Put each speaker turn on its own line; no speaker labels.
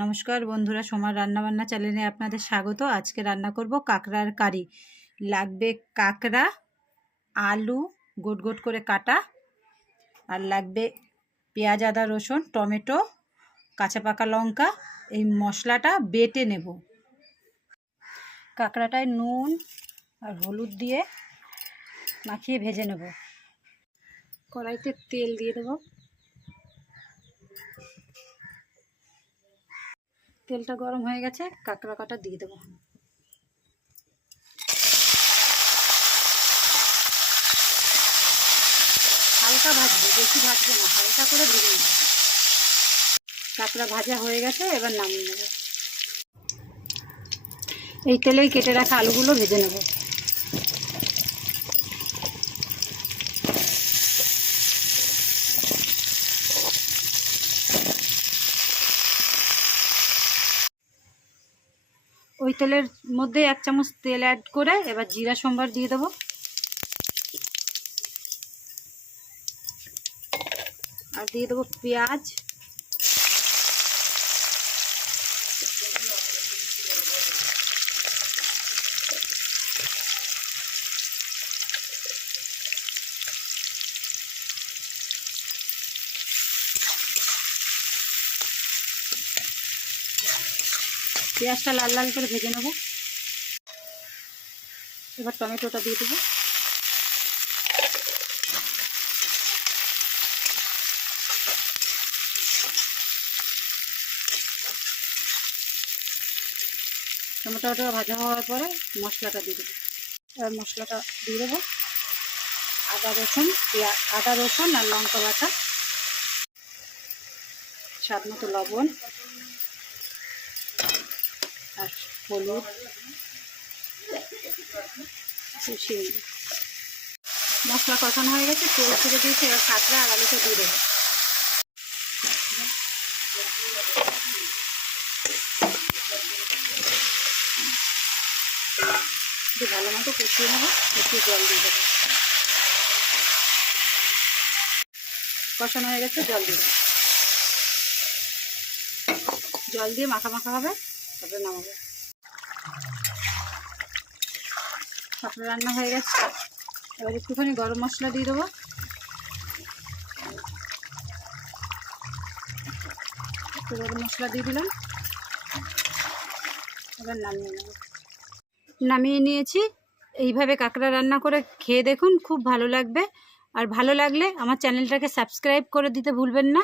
নমস্কার বন্ধুরা, সোমার রান্নাবান্না চ্যানেলে আপনাদের স্বাগত। আজকে রান্না করব কাঁকড়ার কারি। লাগবে কাঁকড়া, আলু গোট গোট করে কাটা, আর লাগবে পেঁয়াজ, আদা, রসুন, টমেটো, কাঁচা পাকা লঙ্কা, এই মশলাটা বেটে নেব। কাঁকড়াটায় নুন আর হলুদ দিয়ে মাখিয়ে ভেজে নেব। কড়াইতে তেল দিয়ে দেবো। তেলটা গরম হয়ে গেছে, কাঁকড়া কাটা দিয়ে দেবো। হালকা ভাজবো, বেশি ভাজবো না, হালকা করে ভেজে নেব কাঁকড়া ভাজা হয়ে গেছে, এবার নামিয়ে নেব। এই তেলেই কেটে রাখা আলুগুলো ভেজে নেব। ওই তেলের মধ্যে এক চামচ তেল অ্যাড করে এবার জিরা সম্বার দিয়ে দেবো। আর দিয়ে দেবো পেঁয়াজ। পেঁয়াজটা লাল লাল করে ভেজে নেব। এবার টমেটোটা দিয়ে দেবো। টমেটোটা ভাজা হওয়ার পরে মশলাটা দিয়ে দেবো। এবার মশলাটা দিয়ে দেবো। আদা, রসুন, পেঁয়াজ, আদা, রসুন আর লঙ্কা বাটা। স্বাদ মতো লবণ। আর হলুদ। মশলা কষানো হয়ে গেছে, তেল ছেড়ে দিয়েছে, এবার কাঁকড়া আর আলুটা দিয়ে দেবো। ভালো মতো কষিয়ে নেব কষিয়ে জল দিয়ে দেবো। কষানো হয়ে গেছে, জল দিয়ে জল দিয়ে মাখা মাখা হবে। তারপরে নামাবো। তারপরে রান্না হয়ে গেছে। এবার একটুখানি গরম মশলা দিয়ে দেবো। একটু গরম মশলা দিয়ে দিলাম। এবার নামিয়ে নেব। নামিয়ে নিয়েছি। এইভাবে কাঁকড়া রান্না করে খেয়ে দেখুন, খুব ভালো লাগবে। আর ভালো লাগলে আমার চ্যানেলটাকে সাবস্ক্রাইব করে দিতে ভুলবেন না।